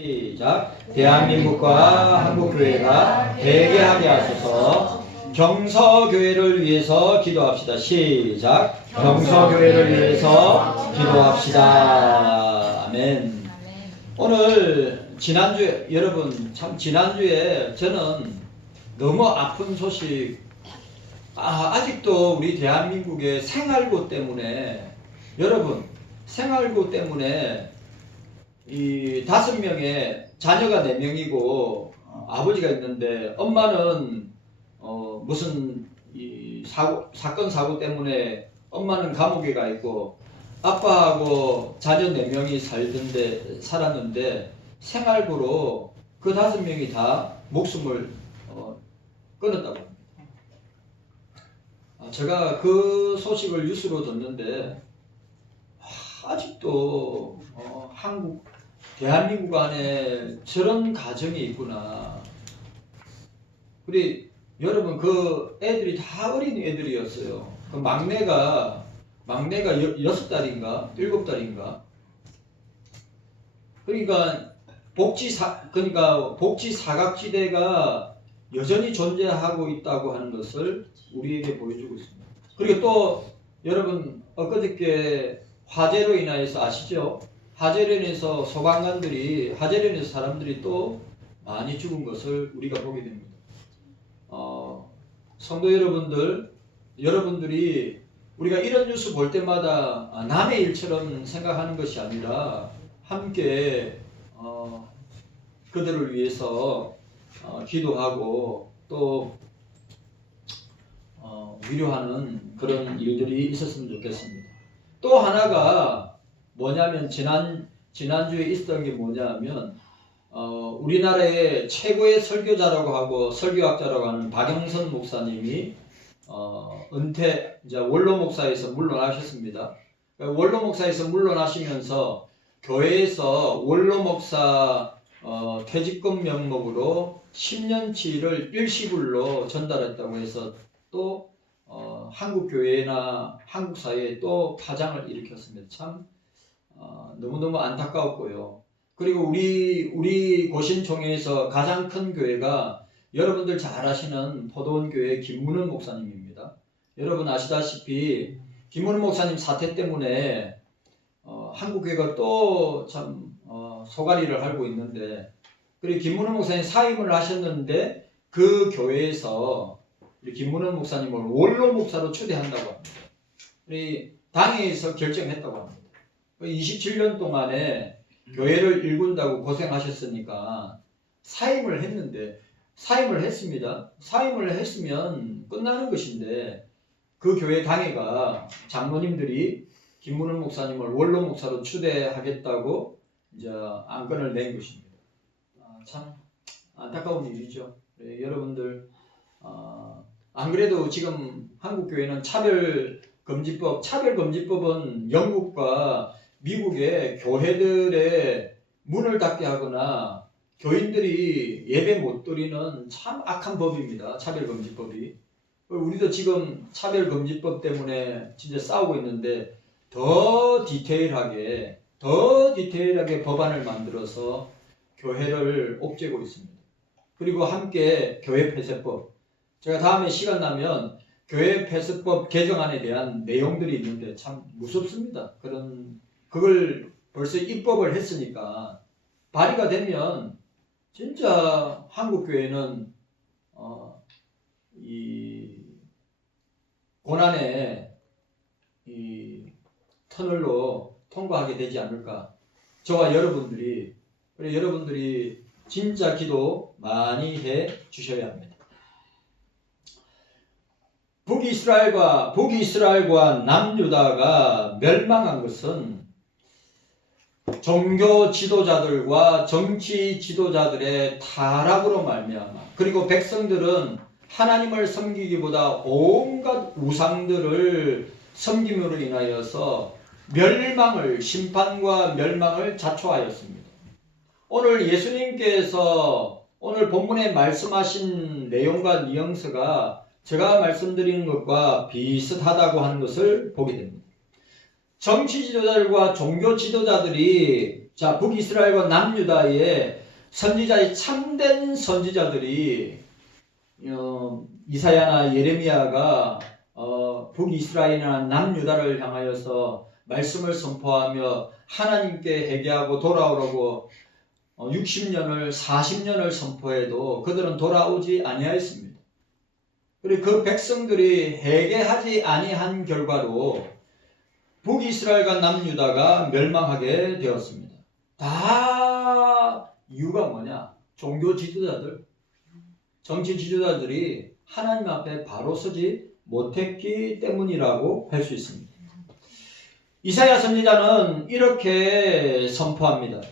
시작. 대한민국과 한국교회가 대개하게 하소서. 경서교회를 위해서 기도합시다. 시작. 경서교회를 위해서 기도합시다. 아멘. 오늘 지난주에 여러분 참 지난주에 저는 너무 아픈 소식 아직도 우리 대한민국의 생활고 때문에 여러분 생활고 때문에 이 5명의 자녀가 4명이고 아버지가 있는데 엄마는 무슨 이 사건 사고 때문에 엄마는 감옥에 가 있고 아빠하고 자녀 4명이 살았는데 생활고로 그 5명이 다 목숨을 끊었다고 합니다. 제가 그 소식을 뉴스로 듣는데 아직도 대한민국 안에 저런 가정이 있구나. 우리 여러분 그 애들이 다 어린 애들이었어요. 그 막내가 6달인가 7달인가. 그러니까 복지 사각지대가 여전히 존재하고 있다고 하는 것을 우리에게 보여주고 있습니다. 그리고 또 여러분 엊그저께 화재로 인하여서 아시죠? 화재로 인해서 사람들이 또 많이 죽은 것을 우리가 보게 됩니다. 성도 여러분들이 우리가 이런 뉴스 볼 때마다 남의 일처럼 생각하는 것이 아니라 함께 그들을 위해서 기도하고 또 위로하는 그런 일들이 있었으면 좋겠습니다. 또 하나가 뭐냐면 지난주에 있었던 게 뭐냐면 우리나라의 최고의 설교자라고 하고 설교학자라고 하는 박영선 목사님이 이제 원로 목사에서 물러나셨습니다. 원로 목사에서 물러나시면서 교회에서 원로 목사 퇴직금 명목으로 10년치를 일시불로 전달했다고 해서 또 한국 교회나 한국 사회에 또 파장을 일으켰습니다. 참 너무너무 안타까웠고요. 그리고 우리 고신총회에서 가장 큰 교회가 여러분들 잘 아시는 포도원 교회 김문은 목사님입니다. 여러분 아시다시피 김문은 목사님 사태 때문에 한국 교회가 또 참 소가리를 hal고 있는데, 그리고 김문은 목사님 사임을 하셨는데 그 교회에서 김문은 목사님을 원로 목사로 초대한다고 합니다. 우리 당에서 결정했다고 합니다. 27년 동안에 교회를 일군다고 고생하셨으니까 사임을 했습니다. 사임을 했으면 끝나는 것인데 그 교회 당회가 장로님들이 김문은 목사님을 원로 목사로 추대하겠다고 이제 안건을 낸 것입니다. 참 안타까운 일이죠. 여러분들 안 그래도 지금 한국 교회는 차별금지법은 영국과 미국의 교회들의 문을 닫게 하거나 교인들이 예배 못 드리는 참 악한 법입니다. 차별금지법이. 우리도 지금 차별금지법 때문에 진짜 싸우고 있는데 더 디테일하게 법안을 만들어서 교회를 옥죄고 있습니다. 그리고 함께 교회 폐쇄법. 제가 다음에 시간 나면 교회 폐쇄법 개정안에 대한 내용들이 있는데 참 무섭습니다. 그걸 벌써 입법을 했으니까 발의가 되면 진짜 한국 교회는 이 고난의 이 터널로 통과하게 되지 않을까. 저와 여러분들이 진짜 기도 많이 해 주셔야 합니다. 북이스라엘과 남유다가 멸망한 것은 종교 지도자들과 정치 지도자들의 타락으로 말미암아, 그리고 백성들은 하나님을 섬기기보다 온갖 우상들을 섬김으로 인하여서 심판과 멸망을 자초하였습니다. 오늘 예수님께서 오늘 본문에 말씀하신 내용과 뉘앙스가 제가 말씀드리는 것과 비슷하다고 하는 것을 보게 됩니다. 정치 지도자들과 종교 지도자들이 자, 북이스라엘과 남유다의 선지자의 참된 선지자들이 이사야나 예레미야가 북이스라엘이나 남유다를 향하여서 말씀을 선포하며 하나님께 회개하고 돌아오라고 60년을 40년을 선포해도 그들은 돌아오지 아니하였습니다. 그리고 그 백성들이 회개하지 아니한 결과로 북이스라엘과 남유다가 멸망하게 되었습니다. 다 이유가 뭐냐? 종교 지도자들, 정치 지도자들이 하나님 앞에 바로 서지 못했기 때문이라고 할 수 있습니다. 이사야 선지자는 이렇게 선포합니다.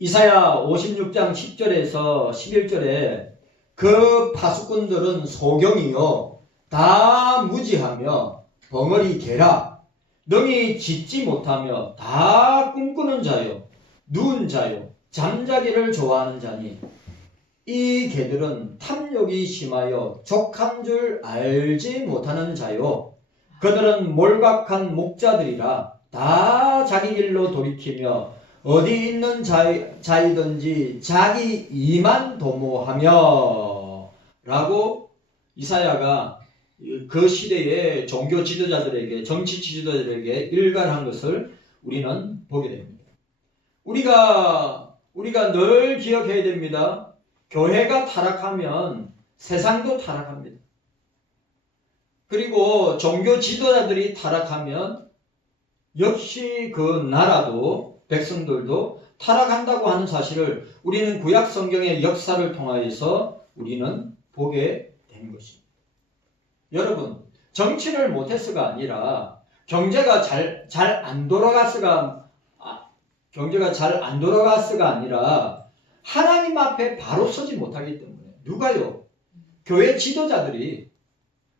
이사야 56장 10절에서 11절에 그 파수꾼들은 소경이요 다 무지하며 벙어리 개라 능히 짖지 못하며 다 꿈꾸는 자요 누운 자요 잠자기를 좋아하는 자니 이 개들은 탐욕이 심하여 족한 줄 알지 못하는 자요 그들은 몰각한 목자들이라 다 자기 길로 돌이키며 어디 있는 자이든지 자기 이만 도모하며 라고 이사야가 그 시대의 종교 지도자들에게 정치 지도자들에게 일갈한 것을 우리는 보게 됩니다. 우리가 늘 기억해야 됩니다. 교회가 타락하면 세상도 타락합니다. 그리고 종교 지도자들이 타락하면 역시 그 나라도 백성들도 타락한다고 하는 사실을 우리는 구약 성경의 역사를 통하여서 우리는 보게 되는 것입니다. 여러분, 정치를 못해서가 아니라 경제가 잘 안 돌아가서가 아니라 하나님 앞에 바로 서지 못하기 때문에 누가요? 교회 지도자들이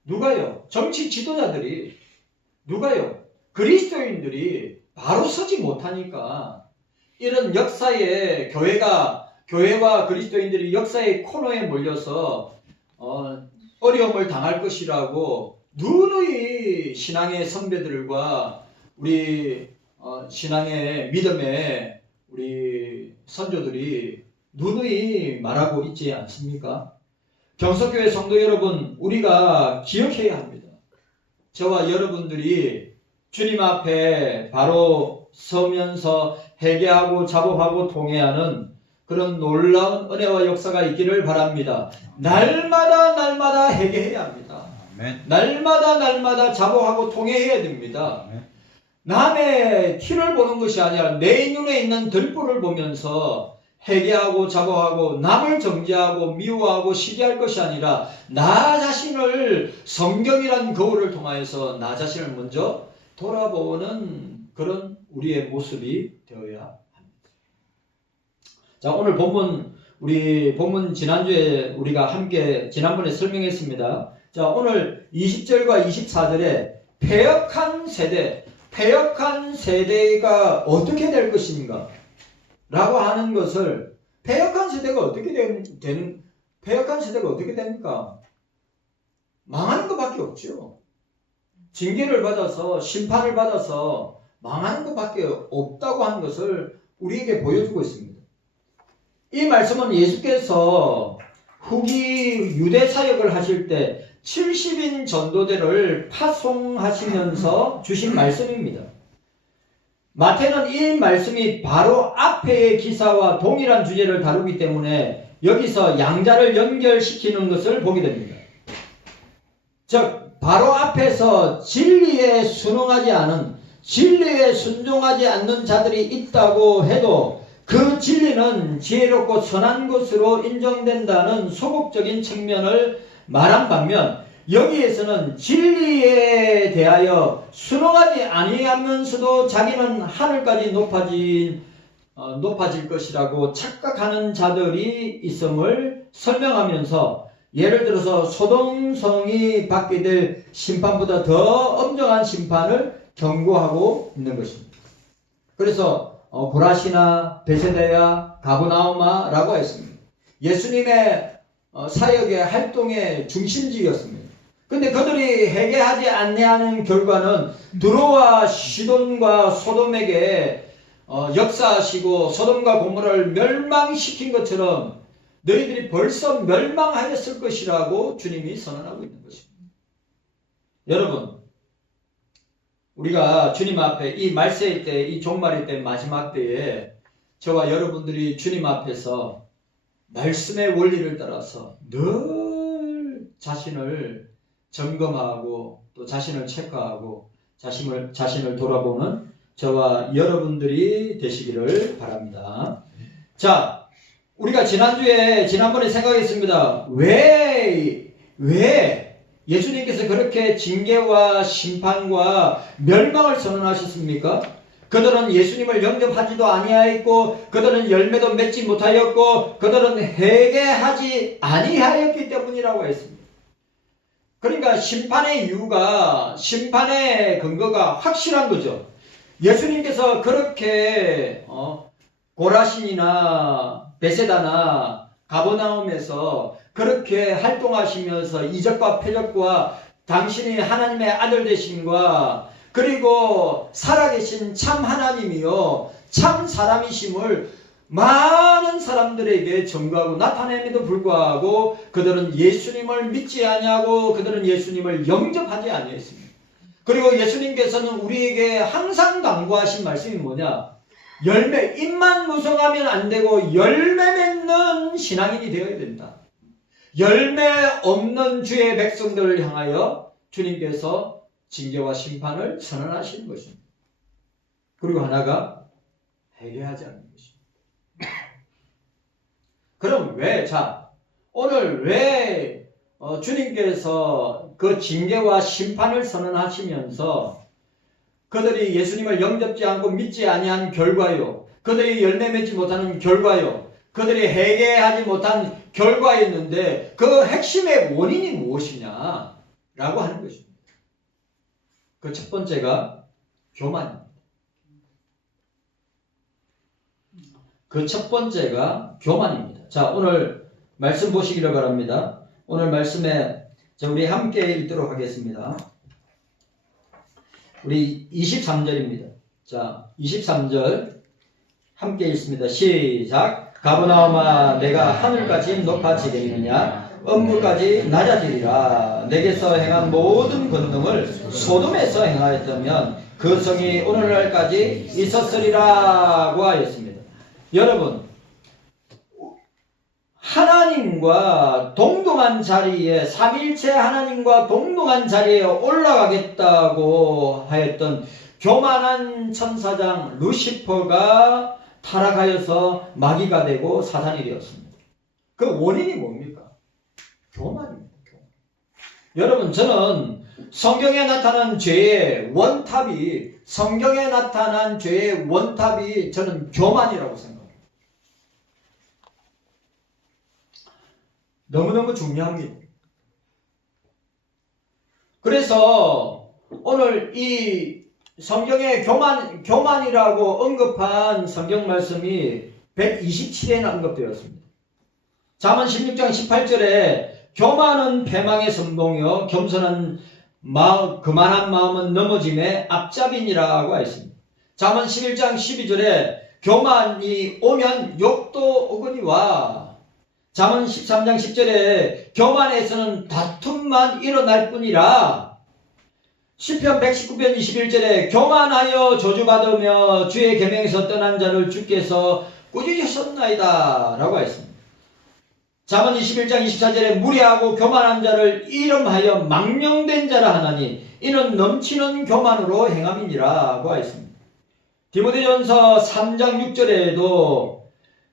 누가요? 정치 지도자들이 누가요? 그리스도인들이 바로 서지 못하니까 이런 역사에 교회와 그리스도인들이 역사의 코너에 몰려서 어려움을 당할 것이라고 누누이 신앙의 선배들과 우리 신앙의 믿음의 우리 선조들이 누누이 말하고 있지 않습니까? 경석교회 성도 여러분, 우리가 기억해야 합니다. 저와 여러분들이 주님 앞에 바로 서면서 회개하고 자복하고 통회하는 그런 놀라운 은혜와 역사가 있기를 바랍니다. 날마다 회개해야 합니다. 아멘. 날마다 자복하고 통회해야 됩니다. 아멘. 남의 티를 보는 것이 아니라 내 눈에 있는 들보를 보면서 회개하고 자복하고 남을 정죄하고 미워하고 시기할 것이 아니라 나 자신을 성경이란 거울을 통하여서 나 자신을 먼저 돌아보는 그런 우리의 모습이 되어야 합니다. 자, 오늘 본문 지난주에 우리가 함께 지난번에 설명했습니다. 자, 오늘 20절과 24절에 패역한 세대가 어떻게 될 것인가? 라고 하는 것을 패역한 세대가 어떻게 됩니까? 망하는 것밖에 없죠. 징계를 받아서 심판을 받아서 망하는 것밖에 없다고 하는 것을 우리에게 보여주고 있습니다. 이 말씀은 예수께서 후기 유대 사역을 하실 때 70인 전도대를 파송하시면서 주신 말씀입니다. 마태는 이 말씀이 바로 앞의 기사와 동일한 주제를 다루기 때문에 여기서 양자를 연결시키는 것을 보게 됩니다. 즉 바로 앞에서 진리에 순종하지 않는 자들이 있다고 해도 그 진리는 지혜롭고 선한 것으로 인정된다는 소극적인 측면을 말한 반면 여기에서는 진리에 대하여 순종하지 아니하면서도 자기는 하늘까지 높아질 것이라고 착각하는 자들이 있음을 설명하면서 예를 들어서 소돔성이 받게 될 심판보다 더 엄정한 심판을 경고하고 있는 것입니다. 그래서 고라시나 베세다야 가브나움이라고 했습니다. 예수님의 사역의 활동의 중심지였습니다. 근데 그들이 회개하지 않냐는 결과는 두로와 시돈과 소돔에게 역사하시고 소돔과 고모라를 멸망시킨 것처럼 너희들이 벌써 멸망하였을 것이라고 주님이 선언하고 있는 것입니다. 여러분, 우리가 주님 앞에 이 말세의 때, 이 종말의 때, 마지막 때에 저와 여러분들이 주님 앞에서 말씀의 원리를 따라서 늘 자신을 점검하고 또 자신을 체크하고 자신을 돌아보는 저와 여러분들이 되시기를 바랍니다. 자, 우리가 지난번에 생각했습니다. 왜 예수님께서 그렇게 징계와 심판과 멸망을 선언하셨습니까? 그들은 예수님을 영접하지도 아니하였고 그들은 열매도 맺지 못하였고 그들은 회개하지 아니하였기 때문이라고 했습니다. 그러니까 심판의 이유가, 심판의 근거가 확실한 거죠. 예수님께서 그렇게 고라신이나 베세다나 가버나움에서 그렇게 활동하시면서 이적과 표적과 당신이 하나님의 아들 되심과 그리고 살아계신 참 하나님이요 참 사람이심을 많은 사람들에게 전가하고 나타냄에도 불구하고 그들은 예수님을 믿지 아니하고 그들은 예수님을 영접하지 아니했습니다. 그리고 예수님께서는 우리에게 항상 강구하신 말씀이 뭐냐? 입만 무성하면 안 되고 열매 맺는 신앙인이 되어야 된다. 열매 없는 주의 백성들을 향하여 주님께서 징계와 심판을 선언하시는 것입니다. 그리고 하나가 회개하지 않는 것입니다. 그럼 오늘 왜 주님께서 그 징계와 심판을 선언하시면서 그들이 예수님을 영접지 않고 믿지 아니한 결과요, 그들이 열매 맺지 못하는 결과요, 그들이 회개하지 못한 결과였는데 그 핵심의 원인이 무엇이냐라고 하는 것입니다. 그 첫 번째가 교만입니다. 그 첫 번째가 교만입니다. 자, 오늘 말씀 보시기를 바랍니다. 오늘 말씀에 우리 함께 읽도록 하겠습니다. 우리 23절입니다. 자, 23절 함께 읽습니다. 시작. 가버나움아, 내가 하늘까지 높아지겠느냐? 엄무까지 낮아지리라. 내게서 행한 모든 권능을 소돔에서 행하였다면 그 성이 오늘날까지 있었으리라고 하였습니다. 여러분, 하나님과 동등한 자리에, 삼일체 하나님과 동등한 자리에 올라가겠다고 하였던 교만한 천사장 루시퍼가 타락하여서 마귀가 되고 사탄이 되었습니다. 그 원인이 뭡니까? 교만입니다. 여러분, 저는 성경에 나타난 죄의 원탑이 저는 교만이라고 생각합니다. 너무너무 중요합니다. 그래서 오늘 이 성경에 교만이라고 언급한 성경 말씀이 127회나 언급되었습니다. 잠언 16장 18절에 교만은 패망의 선봉이요 겸손한 그만한 마음은 넘어짐의 앞잡이니라고 하였습니다. 잠언 11장 12절에 교만이 오면 욕도 오거니와 잠언 13장 10절에 교만에서는 다툼만 일어날 뿐이라 시편 119편 21절에 교만하여 저주받으며 주의 계명에서 떠난 자를 주께서 꾸짖으셨나이다 라고 했습니다. 잠언 21장 24절에 무례하고 교만한 자를 이름하여 망령된 자라 하나니 이는 넘치는 교만으로 행함이니라고 하였습니다. 디모데전서 3장 6절에도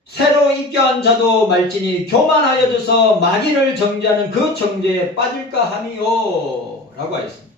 새로 입교한 자도 말지니 교만하여져서 마귀를 정죄하는 그 정죄에 빠질까 하니요 라고 하였습니다.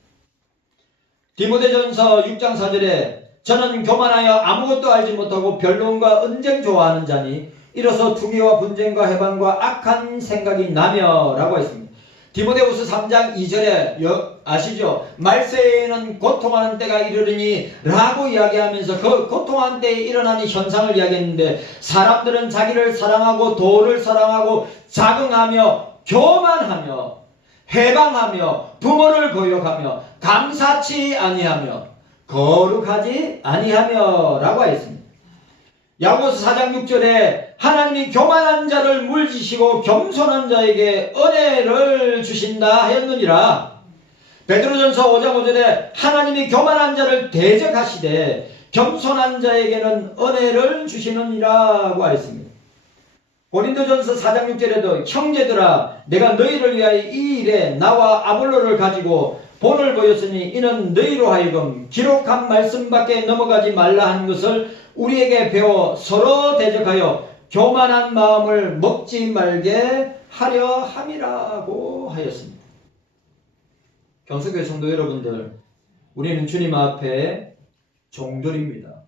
디모데전서 6장 4절에 저는 교만하여 아무것도 알지 못하고 변론과 언쟁 좋아하는 자니 이로써 투기와 분쟁과 해방과 악한 생각이 나며 라고 했습니다. 디모데후서 3장 2절에 아시죠? 말세에는 고통하는 때가 이르르니 라고 이야기하면서 그 고통하는 때에 일어나는 현상을 이야기했는데 사람들은 자기를 사랑하고 돈을 사랑하고 자긍하며 교만하며 해방하며 부모를 거역하며 감사치 아니하며 거룩하지 아니하며 라고 하였습니다. 야고보서 4장 6절에 하나님이 교만한 자를 물지시고 겸손한 자에게 은혜를 주신다 하였느니라. 베드로전서 5장 5절에 하나님이 교만한 자를 대적하시되 겸손한 자에게는 은혜를 주시느니라고 하였습니다. 고린도전서 4장 6절에도 형제들아 내가 너희를 위하여 이 일에 나와 아볼로를 가지고 본을 보였으니 이는 너희로 하여금 기록한 말씀밖에 넘어가지 말라 하는 것을 우리에게 배워 서로 대적하여 교만한 마음을 먹지 말게 하려 함이라고 하였습니다. 경석교회 성도 여러분들, 우리는 주님 앞에 종들입니다.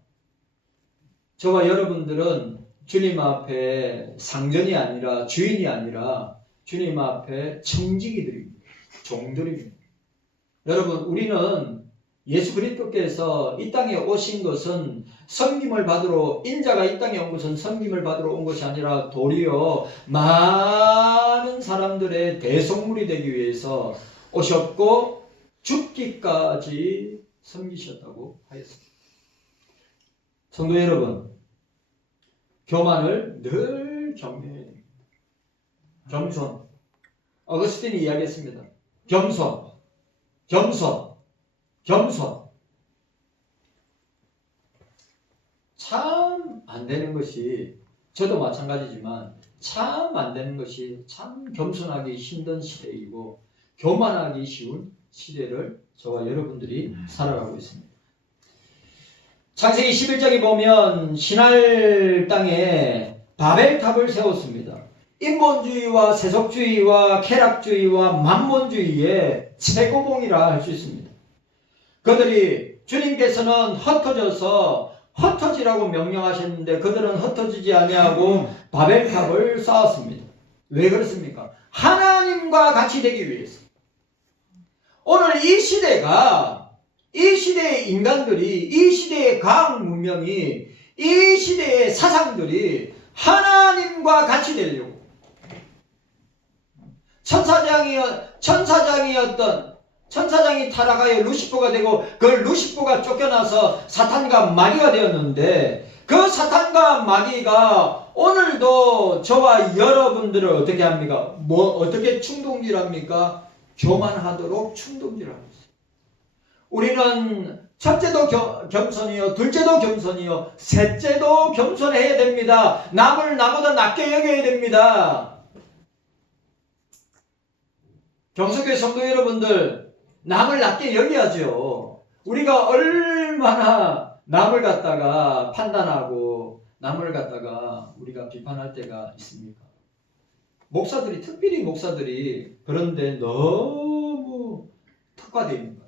저와 여러분들은 주님 앞에 상전이 아니라 주인이 아니라 주님 앞에 청지기들입니다. 종들입니다. 여러분, 우리는 예수 그리스도께서 이 땅에 오신 것은 섬김을 받으러, 인자가 이 땅에 온 것은 섬김을 받으러 온 것이 아니라 도리어 많은 사람들의 대속물이 되기 위해서 오셨고 죽기까지 섬기셨다고 하였습니다. 성도 여러분, 교만을 늘 경계해야 됩니다. 겸손. 어거스틴이 이야기했습니다. 겸손. 참 안 되는 것이, 저도 마찬가지지만 참 안 되는 것이 참 겸손하기 힘든 시대이고 교만하기 쉬운 시대를 저와 여러분들이 살아가고 있습니다. 창세기 11장에 보면 신할 땅에 바벨탑을 세웠습니다. 인본주의와 세속주의와 쾌락주의와 만몬주의의 최고봉이라 할 수 있습니다. 그들이, 주님께서는 흩어져서 흩어지라고 명령하셨는데 그들은 흩어지지 아니하고 바벨탑을 쌓았습니다. 왜 그렇습니까? 하나님과 같이 되기 위해서. 오늘 이 시대가, 이 시대의 인간들이, 이 시대의 과학 문명이, 이 시대의 사상들이 하나님과 같이 되려고, 천사장이 타락하여 루시퍼가 되고 그 루시퍼가 쫓겨나서 사탄과 마귀가 되었는데, 그 사탄과 마귀가 오늘도 저와 여러분들을 어떻게 합니까? 어떻게 충동질합니까? 교만하도록 충동질하고 있어요. 우리는 첫째도 겸손이요, 둘째도 겸손이요, 셋째도 겸손해야 됩니다. 남을 나보다 낮게 여겨야 됩니다. 경석교회 성도 여러분들, 남을 낮게 여겨야죠. 우리가 얼마나 남을 갖다가 판단하고 남을 갖다가 우리가 비판할 때가 있습니까? 목사들이, 특별히 목사들이 그런데 너무 특화되어 있는 것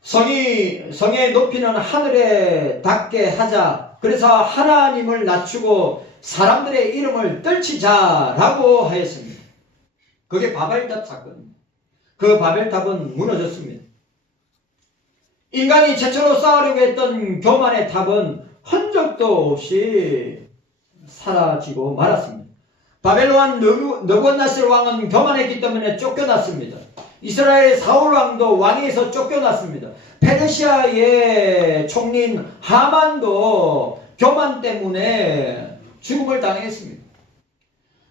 같아요. 성의 높이는 하늘에 닿게 하자. 그래서 하나님을 낮추고 사람들의 이름을 떨치자라고 하였습니다. 그게 바벨탑 사건입니다. 그 바벨탑은 무너졌습니다. 인간이 최초로 쌓으려고 했던 교만의 탑은 흔적도 없이 사라지고 말았습니다. 바벨론 느부갓네살 왕은 교만했기 때문에 쫓겨났습니다. 이스라엘 사울 왕도 왕위에서 쫓겨났습니다. 페르시아의 총리인 하만도 교만 때문에 죽음을 당했습니다.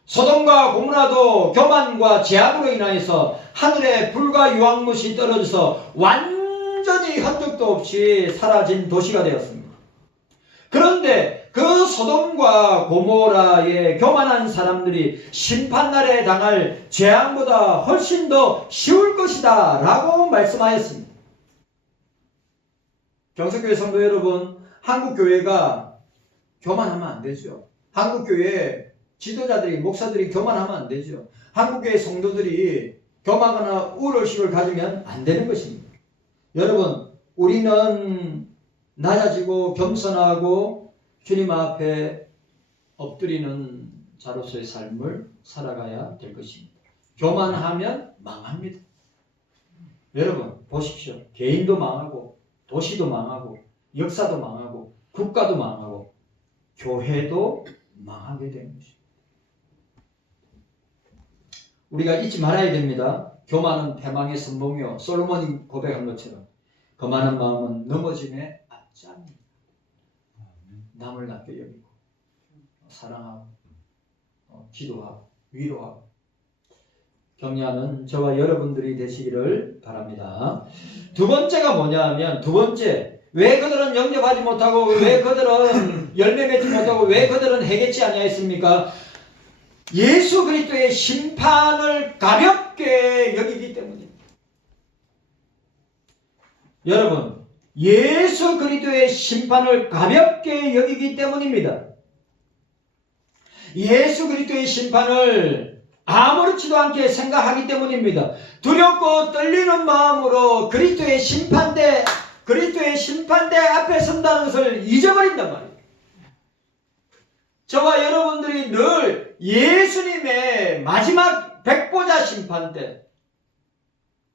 소돔과 고모라도 교만과 죄악으로 인하여서 하늘에 불과 유황못이 떨어져서 완전히 흔적도 없이 사라진 도시가 되었습니다. 그런데 그 소돔과 고모라의 교만한 사람들이 심판날에 당할 재앙보다 훨씬 더 쉬울 것이다 라고 말씀하였습니다. 경석교회 성도 여러분, 한국교회가 교만하면 안 되죠. 한국교회 지도자들이, 목사들이 교만하면 안 되죠. 한국교회 성도들이 교만하거나 우월의식을 가지면 안 되는 것입니다. 여러분, 우리는 낮아지고 겸손하고 주님 앞에 엎드리는 자로서의 삶을 살아가야 될 것입니다. 교만하면 망합니다. 여러분 보십시오. 개인도 망하고 도시도 망하고 역사도 망하고 국가도 망하고 교회도 망하게 되는 것입니다. 우리가 잊지 말아야 됩니다. 교만은 패망의 선봉이요, 솔로몬이 고백한 것처럼 거만한 마음은 넘어짐의 앞. 짭니다. 남을 낮게 여기고 사랑하고 기도하고 위로하고 격려하는 저와 여러분들이 되시기를 바랍니다. 두 번째가 뭐냐 하면 두 번째, 왜 그들은 영접하지 못하고 왜 그들은 열매 맺지 못하고 왜 그들은 해겠지 아니하였습니까? 예수 그리스도의 심판을 가볍게 여기기 때문입니다. 여러분, 예수 그리스도의 심판을 가볍게 여기기 때문입니다. 예수 그리스도의 심판을 아무렇지도 않게 생각하기 때문입니다. 두렵고 떨리는 마음으로 그리스도의 심판대 앞에 선다는 것을 잊어버린단 말이에요. 저와 여러분들이 늘 예수님의 마지막 백보자 심판대,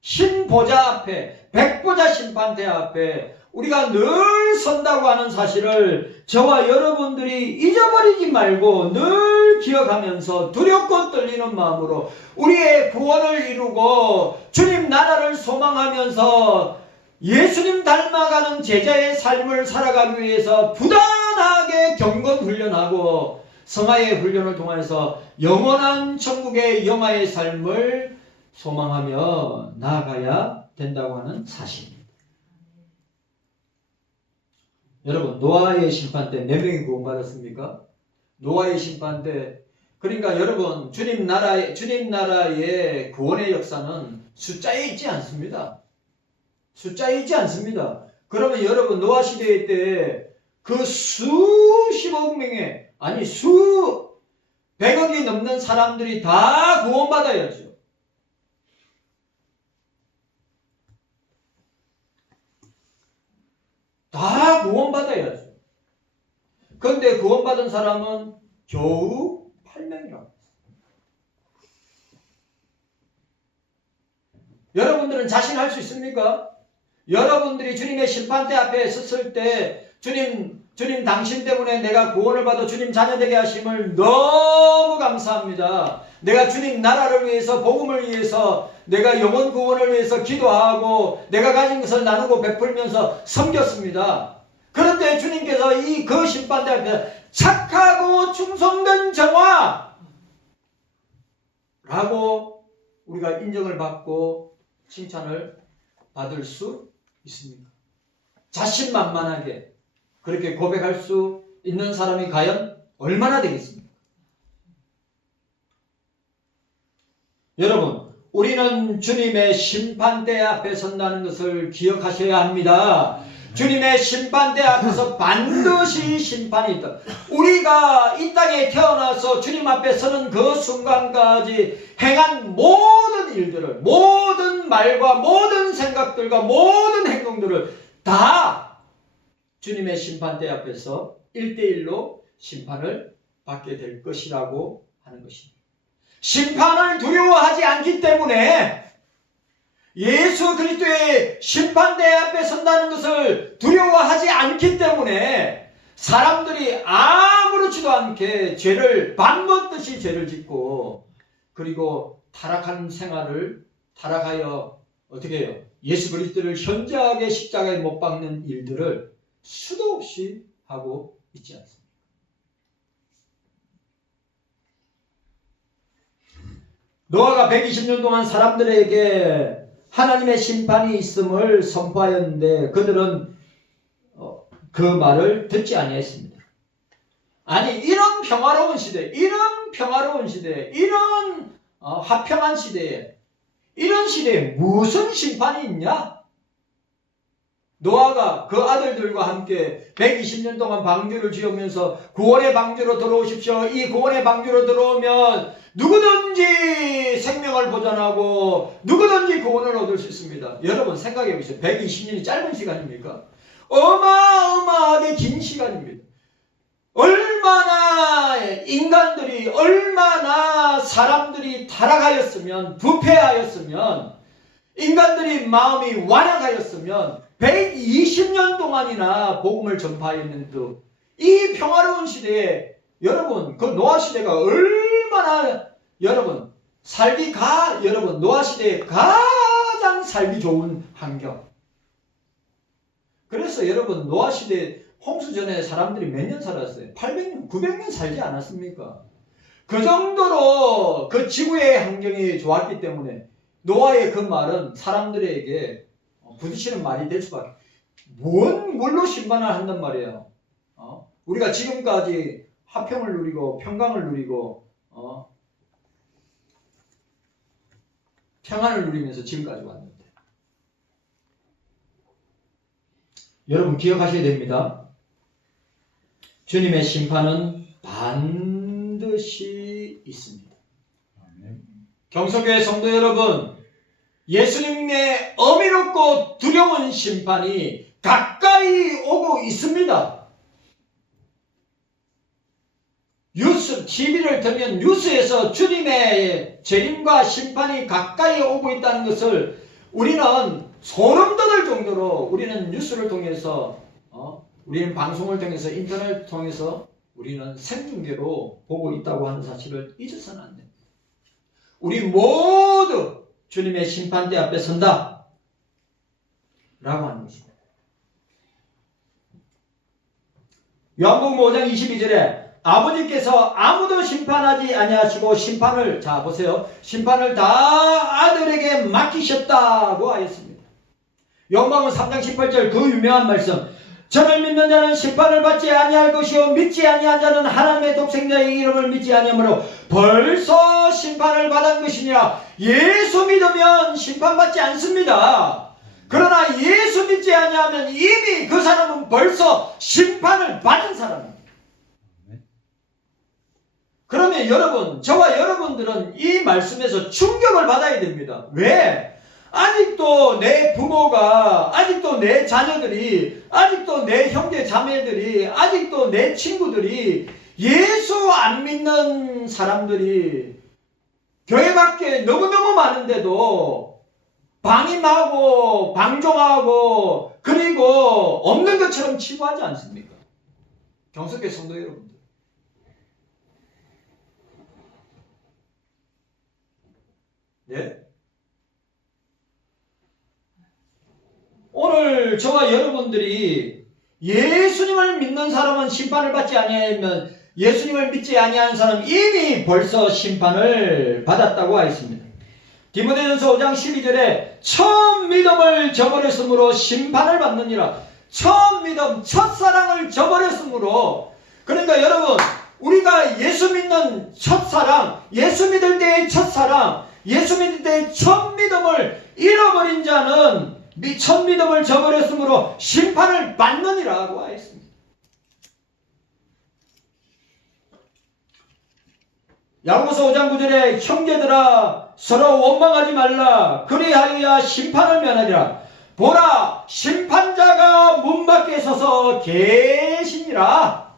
신보자 앞에, 백보자 심판대 앞에 우리가 늘 선다고 하는 사실을 저와 여러분들이 잊어버리지 말고 늘 기억하면서 두렵고 떨리는 마음으로 우리의 구원을 이루고 주님 나라를 소망하면서 예수님 닮아가는 제자의 삶을 살아가기 위해서 부단하게 경건훈련하고 성화의 훈련을 통해서 영원한 천국의 영화의 삶을 소망하며 나아가야 된다고 하는 사실입니다. 여러분, 노아의 심판 때 몇 명이 구원받았습니까? 노아의 심판 때, 그러니까 여러분, 주님 나라의 구원의 역사는 숫자에 있지 않습니다. 숫자에 있지 않습니다. 그러면 여러분, 노아 시대 때 그 수십억 명의, 아니 수백억이 넘는 사람들이 다 구원받아야죠. 다 구원받아야죠. 그런데 구원받은 사람은 겨우 8명이라고. 여러분들은 자신할 수 있습니까? 여러분들이 주님의 심판대 앞에 섰을 때 주님 당신 때문에 내가 구원을 받아 주님 자녀되게 하심을 너무 감사합니다. 내가 주님 나라를 위해서, 복음을 위해서, 내가 영혼 구원을 위해서 기도하고 내가 가진 것을 나누고 베풀면서 섬겼습니다. 그런데 주님께서 그 심판대 앞에 착하고 충성된 정화 라고 우리가 인정을 받고 칭찬을 받을 수 있습니까? 자신만만하게 그렇게 고백할 수 있는 사람이 과연 얼마나 되겠습니까? 여러분, 우리는 주님의 심판대 앞에 선다는 것을 기억하셔야 합니다. 주님의 심판대 앞에서 반드시 심판이 있다. 우리가 이 땅에 태어나서 주님 앞에 서는 그 순간까지 행한 모든 일들을, 모든 말과 모든 생각들과 모든 행동들을 다 주님의 심판대 앞에서 1대1로 심판을 받게 될 것이라고 하는 것입니다. 심판을 두려워하지 않기 때문에 예수 그리스도의 심판대 앞에 선다는 것을 두려워하지 않기 때문에 사람들이 아무렇지도 않게 밥 먹듯이 죄를 짓고 그리고 타락하여 어떻게 해요? 예수 그리스도를 현저하게 십자가에 못 박는 일들을 수도 없이 하고 있지 않습니까? 노아가 120년 동안 사람들에게 하나님의 심판이 있음을 선포하였는데 그들은 그 말을 듣지 아니했습니다. 아니, 이런 평화로운 시대, 이런 화평한 시대에, 이런 시대에 무슨 심판이 있냐? 노아가 그 아들들과 함께 120년 동안 방주를 지으면서 구원의 방주로 들어오십시오. 이 구원의 방주로 들어오면 누구든지 생명을 보존하고 누구든지 구원을 얻을 수 있습니다. 여러분 생각해 보세요. 120년이 짧은 시간입니까? 어마어마하게 긴 시간입니다. 얼마나 인간들이, 얼마나 사람들이 타락하였으면, 부패하였으면, 인간들이 마음이 완악하였으면 120년 동안이나 복음을 전파했는데도 이 평화로운 시대에 여러분, 그 노아 시대가 얼마나 여러분 노아 시대에 가장 살기 좋은 환경. 그래서 여러분 노아 시대 홍수 전에 사람들이 몇 년 살았어요? 800년, 900년 살지 않았습니까? 그 정도로 그 지구의 환경이 좋았기 때문에 노아의 그 말은 사람들에게 부딪히는 말이 될 수밖에. 뭔 물로 심판을 한단 말이에요. 우리가 지금까지 화평을 누리고 평강을 누리고 평안을 누리면서 지금까지 왔는데 여러분 기억하셔야 됩니다. 주님의 심판은 반드시 있습니다. 경서교회 성도 여러분, 예수님의 어미롭고 두려운 심판이 가까이 오고 있습니다. 뉴스, TV를 틀면 뉴스에서 주님의 재림과 심판이 가까이 오고 있다는 것을 우리는 소름 돋을 정도로 우리는 뉴스를 통해서 우리는 방송을 통해서 인터넷을 통해서 우리는 생중계로 보고 있다고 하는 사실을 잊어서는 안 됩니다. 우리 모두 주님의 심판대 앞에 선다 라고 하는 것입니다. 요한복음 5장 22절에 아버지께서 아무도 심판하지 아니하시고 심판을, 자 보세요, 심판을 다 아들에게 맡기셨다고 하였습니다. 요한복음 3장 18절 그 유명한 말씀, 저를 믿는 자는 심판을 받지 아니할 것이요 믿지 아니한 자는 하나님의 독생자의 이름을 믿지 아니하므로 벌써 심판을 받은 것이니라. 예수 믿으면 심판받지 않습니다. 그러나 예수 믿지 아니하면 이미 그 사람은 벌써 심판을 받은 사람입니다. 그러면 여러분, 저와 여러분들은 이 말씀에서 충격을 받아야 됩니다. 왜? 아직도 내 부모가, 아직도 내 자녀들이, 아직도 내 형제 자매들이, 아직도 내 친구들이 예수 안 믿는 사람들이 교회 밖에 너무너무 많은데도 방임하고 방종하고 그리고 없는 것처럼 치부하지 않습니까? 경석교 성도 여러분들. 예? 오늘 저와 여러분들이 예수님을 믿는 사람은 심판을 받지 아니하면 예수님을 믿지 아니하는 사람은 이미 벌써 심판을 받았다고 하였습니다. 디모데전서 5장 12절에 처음 믿음을 저버렸으므로 심판을 받느니라. 처음 믿음, 첫사랑을 저버렸으므로. 그러니까 여러분, 우리가 예수 믿는 첫사랑, 예수 믿을 때의 첫사랑, 예수 믿을 때의 첫 믿음을 잃어버린 자는 첫 믿음을 저버렸으므로 심판을 받느니라고 하였습니다. 야고보서 5장 9절에 형제들아 서로 원망하지 말라. 그리하여야 심판을 면하리라. 보라, 심판자가 문 밖에 서서 계시니라.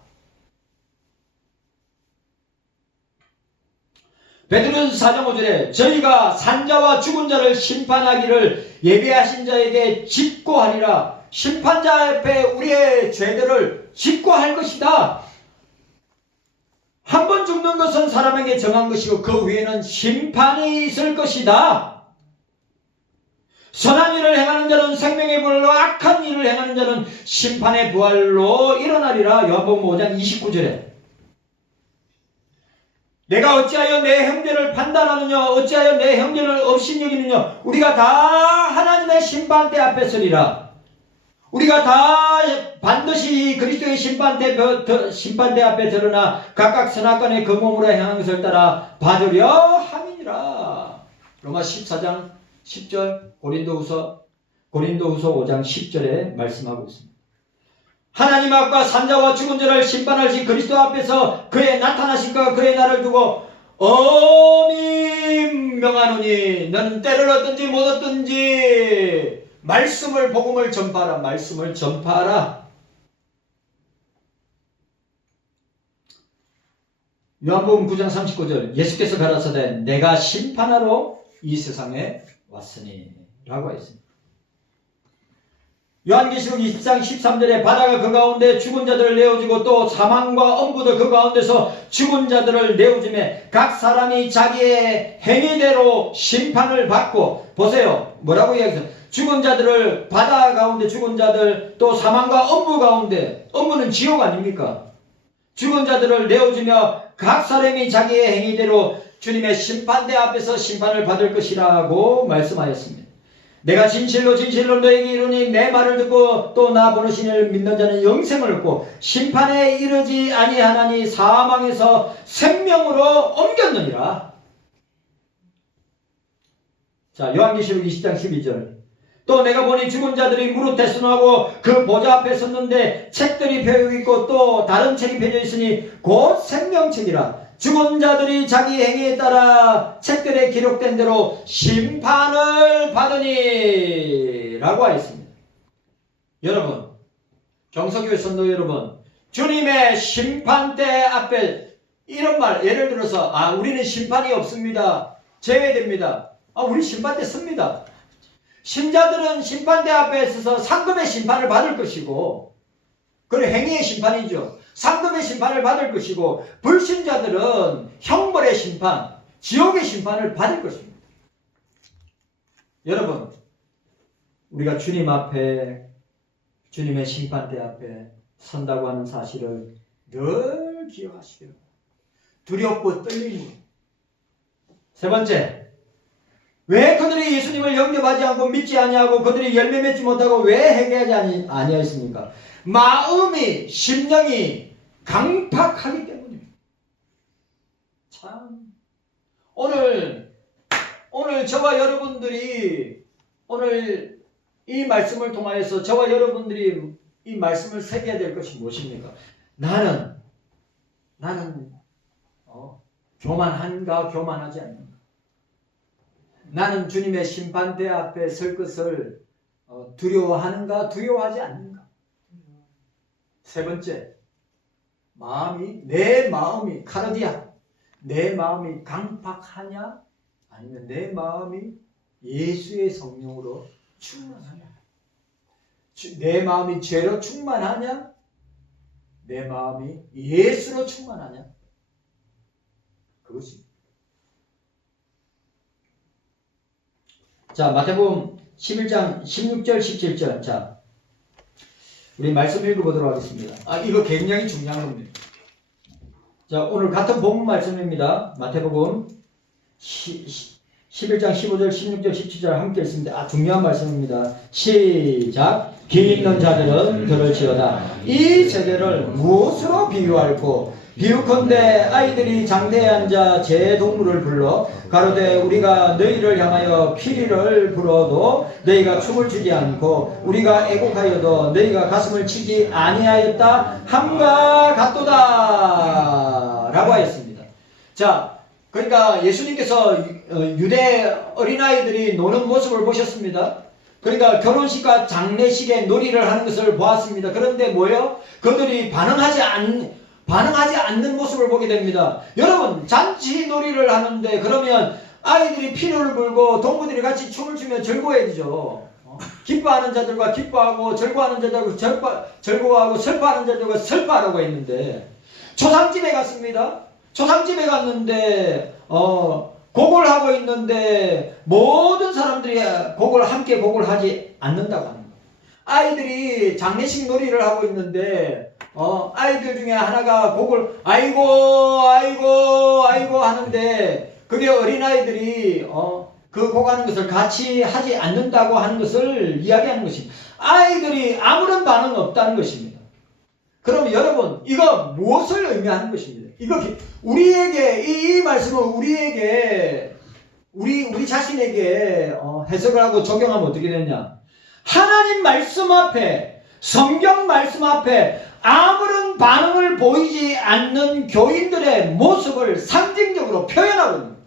베드로전서 4장 5절에 저희가 산자와 죽은 자를 심판하기를 예비하신 자에게 집고하리라. 심판자 앞에 우리의 죄들을 집고할 것이다. 한 번 죽는 것은 사람에게 정한 것이고 그 위에는 심판이 있을 것이다. 선한 일을 행하는 자는 생명의 부활로, 악한 일을 행하는 자는 심판의 부활로 일어나리라. 요한복음 5장 29절에 내가 어찌하여 내 형제를 판단하느냐, 어찌하여 내 형제를 업신여기느냐. 우리가 다 하나님의 심판대 앞에 서리라. 우리가 다 반드시 그리스도의 심판대 앞에 드러나 각각 선악간의 그 몸으로 행한 것을 따라 받으려 함이니라. 로마 14장 10절, 고린도후서 5장 10절에 말씀하고 있습니다. 하나님 앞과 산자와 죽은 자를 심판하신 그리스도 앞에서 그의 나타나심과 그의 날을 두고 엄히 명하노니 너는 때를 얻든지 못 얻든지 말씀을, 복음을 전파하라. 말씀을 전파하라. 요한복음 9장 39절 예수께서 가라사대 내가 심판하러 이 세상에 왔으니 라고 했습니다. 요한계시록 20장 13절에 바다가 그 가운데 죽은 자들을 내어주고 또 사망과 엄부도 그 가운데서 죽은 자들을 내어주매 각 사람이 자기의 행위대로 심판을 받고, 보세요, 뭐라고 이야기해서 죽은 자들을 바다 가운데 죽은 자들 또 사망과 엄무 가운데 엄무는 지옥 아닙니까? 죽은 자들을 내어주며 각 사람이 자기의 행위대로 주님의 심판대 앞에서 심판을 받을 것이라고 말씀하였습니다. 내가 진실로 진실로 너에게 이르니 내 말을 듣고 또 나 보내신 이를 믿는 자는 영생을 얻고 심판에 이르지 아니하나니 사망에서 생명으로 옮겼느니라. 자, 요한계시록 20장 12절. 또 내가 보니 죽은 자들이 무릇 대순하고 그 보좌 앞에 섰는데 책들이 펴여 있고 또 다른 책이 펴져 있으니 곧 생명책이라. 죽은 자들이 자기 행위에 따라 책들에 기록된 대로 심판을 받으니 라고 하였습니다. 여러분, 경서교회 성도 여러분, 주님의 심판대 앞에 이런 말, 예를 들어서 우리는 심판이 없습니다, 제외됩니다. 우리 심판대 섭니다. 신자들은 심판대 앞에 서서 상급의 심판을 받을 것이고, 그래 행위의 심판이죠. 상급의 심판을 받을 것이고, 불신자들은 형벌의 심판, 지옥의 심판을 받을 것입니다. 여러분, 우리가 주님 앞에, 주님의 심판대 앞에 선다고 하는 사실을 늘 기억하시기 바랍니다. 두렵고 떨림으로. 세 번째, 왜 그들이 예수님을 영접하지 않고 믿지 아니하고 그들이 열매 맺지 못하고 왜 회개하지 아니하였습니까? 마음이, 심령이 강팍하기 때문입니다. 참, 오늘 저와 여러분들이 오늘 이 말씀을 통하여서 저와 여러분들이 이 말씀을 새겨야 될 것이 무엇입니까? 나는 교만한가 교만하지 않는가? 나는 주님의 심판대 앞에 설 것을 두려워하는가 두려워하지 않는가? 세 번째, 내 마음이 카르디아, 내 마음이 강팍하냐 아니면 내 마음이 예수의 성령으로 충만하냐? 내 마음이 죄로 충만하냐? 내 마음이 예수로 충만하냐? 그것입니다. 자, 마태복음 11장 16절 17절. 자, 우리 말씀 읽어보도록 하겠습니다. 이거 굉장히 중요한 겁니다. 자, 오늘 같은 본문 말씀입니다. 마태복음 11장 15절 16절 17절 함께 읽습니다. 중요한 말씀입니다. 시작. 길 있는 자들은 들을지어다. 이 세대를 무엇으로 비유할꼬? 비유컨대 아이들이 장대에 앉아 제 동물을 불러 가로되 우리가 너희를 향하여 피리를 불어도 너희가 춤을 추지 않고 우리가 애곡하여도 너희가 가슴을 치지 아니하였다 함과 같도다 라고 하였습니다. 자, 그러니까 예수님께서 유대 어린아이들이 노는 모습을 보셨습니다. 그러니까 결혼식과 장례식에 놀이를 하는 것을 보았습니다. 그런데 뭐예요? 그들이 반응하지 않는 모습을 보게 됩니다. 여러분, 잔치 놀이를 하는데 그러면 아이들이 피를 불고 동무들이 같이 춤을 추며 즐거워야 되죠. 기뻐하는 자들과 기뻐하고 즐거워하는 자들과 즐거워하고 슬퍼하는 자들과 슬퍼하라고 했는데 초상집에 갔습니다. 초상집에 갔는데 곡을 하고 있는데 모든 사람들이 함께 곡을 하지 않는다고 합니다. 아이들이 장례식 놀이를 하고 있는데 아이들 중에 하나가 곡을 아이고 하는데 그게 어린아이들이 그 곡하는 것을 같이 하지 않는다고 하는 것을 이야기하는 것입니다. 아이들이 아무런 반응 없다는 것입니다. 그럼 여러분, 이거 무엇을 의미하는 것입니다? 이거 우리에게 이 말씀을 우리에게 우리 자신에게 해석을 하고 적용하면 어떻게 되냐? 하나님 말씀 앞에, 성경 말씀 앞에 아무런 반응을 보이지 않는 교인들의 모습을 상징적으로 표현하고 있는 거예요.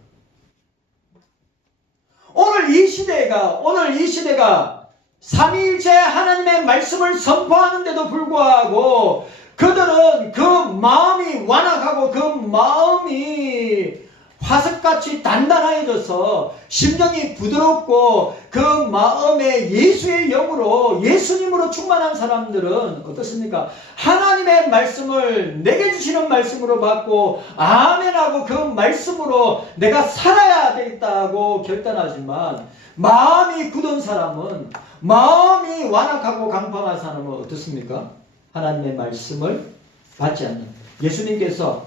오늘 이 시대가 삼위일체 하나님의 말씀을 선포하는데도 불구하고 그들은 그 마음이 완악하고 그 마음이 화석같이 단단해져서 심령이 부드럽고 그 마음에 예수의 영으로 예수님으로 충만한 사람들은 어떻습니까? 하나님의 말씀을 내게 주시는 말씀으로 받고 아멘하고 그 말씀으로 내가 살아야 되겠다고 결단하지만 마음이 굳은 사람은, 마음이 완악하고 강팍한 사람은 어떻습니까? 하나님의 말씀을 받지 않는, 예수님께서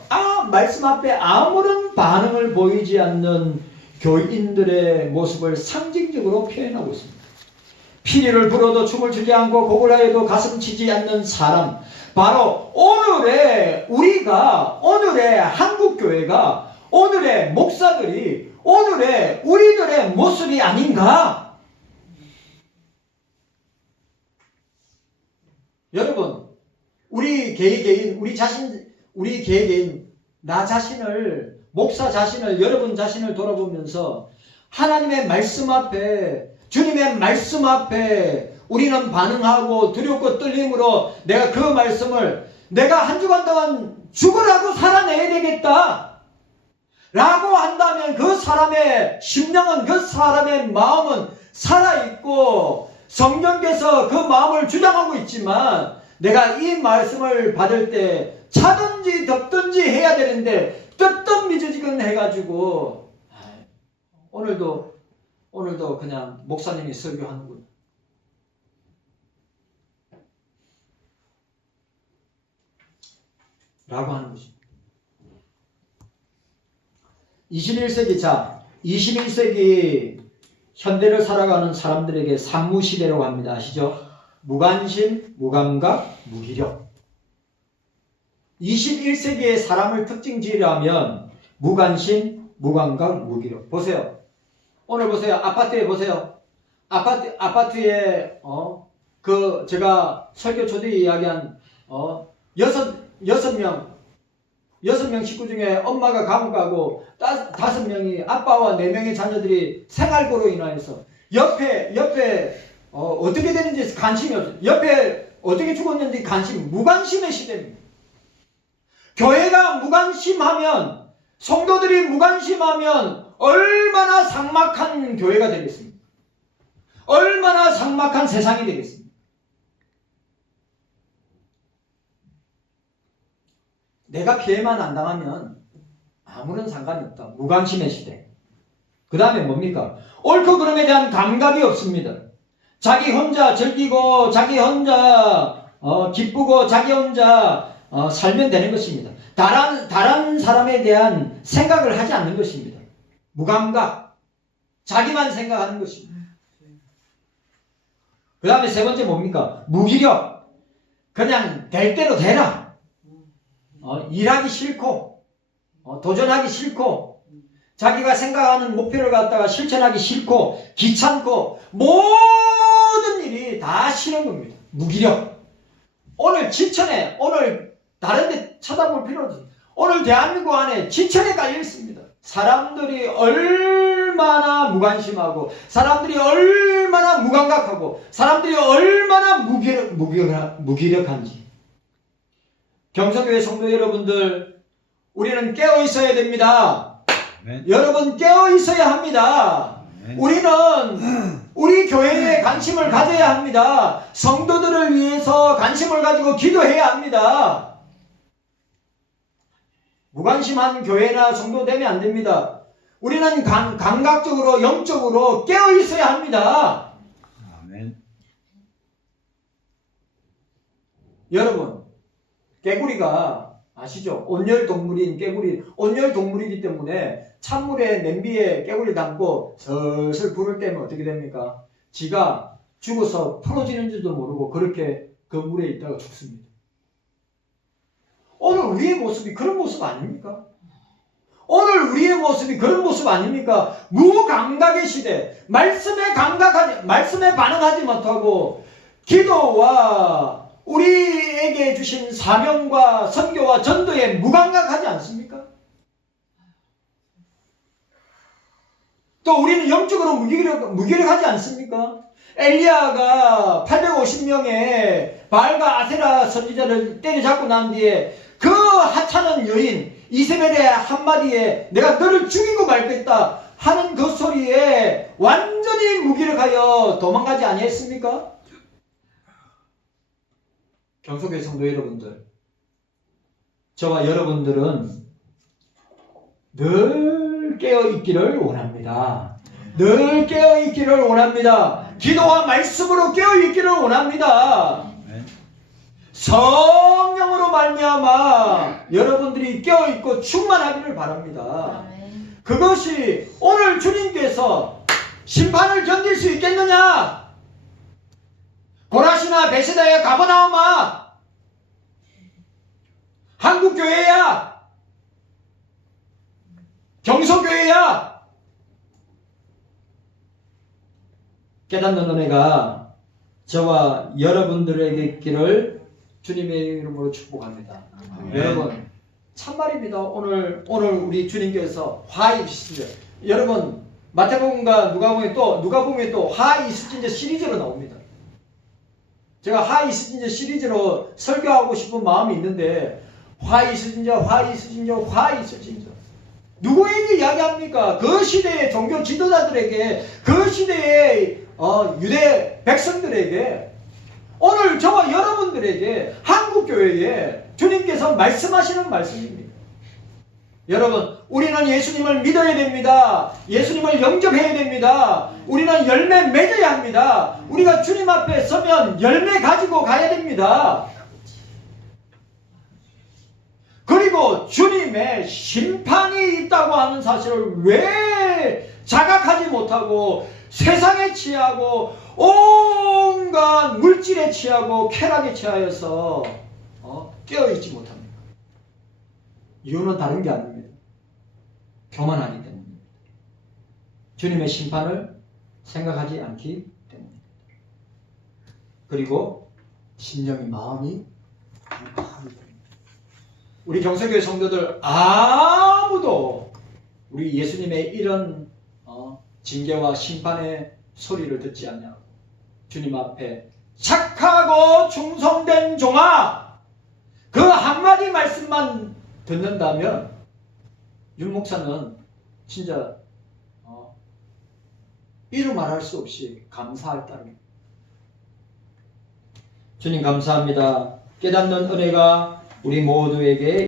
말씀 앞에 아무런 반응을 보이지 않는 교인들의 모습을 상징적으로 표현하고 있습니다. 피리를 불어도 춤을 추지 않고 곡을 하여도 가슴 치지 않는 사람, 바로 오늘의 우리가, 오늘의 한국교회가, 오늘의 목사들이, 오늘의 우리들의 모습이 아닌가? 여러분, 우리 개인, 우리 개인, 나 자신을, 목사 자신을, 여러분 자신을 돌아보면서 하나님의 말씀 앞에, 주님의 말씀 앞에 우리는 반응하고 두렵고 떨림으로 내가 그 말씀을 내가 한 주간 동안 죽으라고 살아내야 되겠다 라고 한다면 그 사람의 심령은, 그 사람의 마음은 살아있고 성령께서 그 마음을 주장하고 있지만 내가 이 말씀을 받을 때 차든지 덥든지 해야 되는데 뜨뜻 미지근 해가지고 오늘도 그냥 목사님이 설교하는군 라고 하는 것입니다. 21세기 현대를 살아가는 사람들에게 산무시대라고 합니다. 아시죠? 무관심, 무감각, 무기력. 21세기의 사람을 특징 지으려면 무관심, 무감각, 무기력. 보세요. 오늘 보세요. 아파트에 보세요. 아파트에 제가 설교 초대에 이야기한 여섯 명 식구 중에 엄마가 감옥 가고 5명이, 아빠와 4명의 자녀들이 생활고로 인하여서 옆에 어떻게 되는지 관심이 없어요. 옆에 어떻게 죽었는지 무관심의 시대입니다. 교회가 무관심하면, 성도들이 무관심하면 얼마나 삭막한 교회가 되겠습니까? 얼마나 삭막한 세상이 되겠습니까? 내가 피해만 안 당하면 아무런 상관이 없다. 무관심의 시대. 그 다음에 뭡니까? 옳고 그름에 대한 감각이 없습니다. 자기 혼자 즐기고 자기 혼자 기쁘고 자기 혼자 살면 되는 것입니다. 다른 사람에 대한 생각을 하지 않는 것입니다. 무감각, 자기만 생각하는 것입니다. 그 다음에 세 번째 뭡니까? 무기력. 그냥 될 대로 되라. 일하기 싫고 도전하기 싫고 자기가 생각하는 목표를 갖다가 실천하기 싫고 귀찮고 모든 일이 다 싫은 겁니다. 무기력. 오늘 지천에, 오늘 다른 데 쳐다볼 필요 없습니다. 오늘 대한민국 안에 지천에 깔려 있습니다. 사람들이 얼마나 무관심하고 사람들이 얼마나 무감각하고 사람들이 얼마나 무기력한지. 경성교회 성도 여러분들, 우리는 깨어 있어야 됩니다. 네. 여러분 깨어 있어야 합니다. 네. 우리는 우리 교회에 관심을 가져야 합니다. 성도들을 위해서 관심을 가지고 기도해야 합니다. 무관심한 교회나 성도 되면 안 됩니다. 우리는 감각적으로, 영적으로 깨어 있어야 합니다. 아멘. 여러분, 개구리가 아시죠? 온열동물인 개구리, 온열동물이기 때문에 찬물에, 냄비에 개구리 담고 슬슬 불을 떼면 어떻게 됩니까? 지가 죽어서 풀어지는지도 모르고 그렇게 그 물에 있다가 죽습니다. 오늘 우리의 모습이 그런 모습 아닙니까? 오늘 우리의 모습이 그런 모습 아닙니까? 무감각의 시대, 말씀에 반응하지 못하고 기도와 우리에게 주신 사명과 선교와 전도에 무감각하지 않습니까? 또 우리는 영적으로 무기력하지 않습니까? 엘리야가 850명의 바알과 아세라 선지자를 때려잡고 난 뒤에 그 하찮은 여인 이세벨의 한마디에 내가 너를 죽이고 말겠다 하는 그 소리에 완전히 무기력하여 도망가지 아니했습니까? 경속의 성도 여러분들, 저와 여러분들은 늘 깨어있기를 원합니다. 늘 깨어있기를 원합니다. 기도와 말씀으로 깨어있기를 원합니다. 성령으로 말미암아 여러분들이 깨어있고 충만하기를 바랍니다. 그것이 오늘 주님께서 심판을 견딜 수 있겠느냐? 고라시나 베세다야 가버나움아, 한국교회야, 경서교회야, 깨닫는 은혜가 저와 여러분들에게 있기를 주님의 이름으로 축복합니다. 여러분 참말입니다. 오늘 우리 주님께서 화 있으신자, 여러분 마태복음과 누가복음에 또 화 있으신자 시리즈로 나옵니다. 제가 화 있으신자 시리즈로 설교하고 싶은 마음이 있는데, 화 있으신자 누구에게 이야기합니까? 그 시대의 종교 지도자들에게, 그 시대의 유대 백성들에게, 오늘 저와 여러분들에게, 한국교회에 주님께서 말씀하시는 말씀입니다. 여러분, 우리는 예수님을 믿어야 됩니다. 예수님을 영접해야 됩니다. 우리는 열매 맺어야 합니다. 우리가 주님 앞에 서면 열매 가지고 가야 됩니다. 그리고 주님의 심판이 있다고 하는 사실을 왜 자각하지 못하고 세상에 취하고 온갖 물질에 취하고 쾌락에 취하여서 깨어있지 못합니다. 이유는 다른 게 아닙니다. 교만하기 때문입니다. 주님의 심판을 생각하지 않기 때문입니다. 그리고 심령이 마음이 불타하기 때문입니다. 우리 경서교회 성도들 아무도 우리 예수님의 이런 징계와 심판의 소리를 듣지 않냐고, 주님 앞에 착하고 충성된 종아, 그 한마디 말씀만 듣는다면 윤 목사는 진짜 이루 말할 수 없이 감사할 따름입니다. 주님 감사합니다. 깨닫는 은혜가 우리 모두에게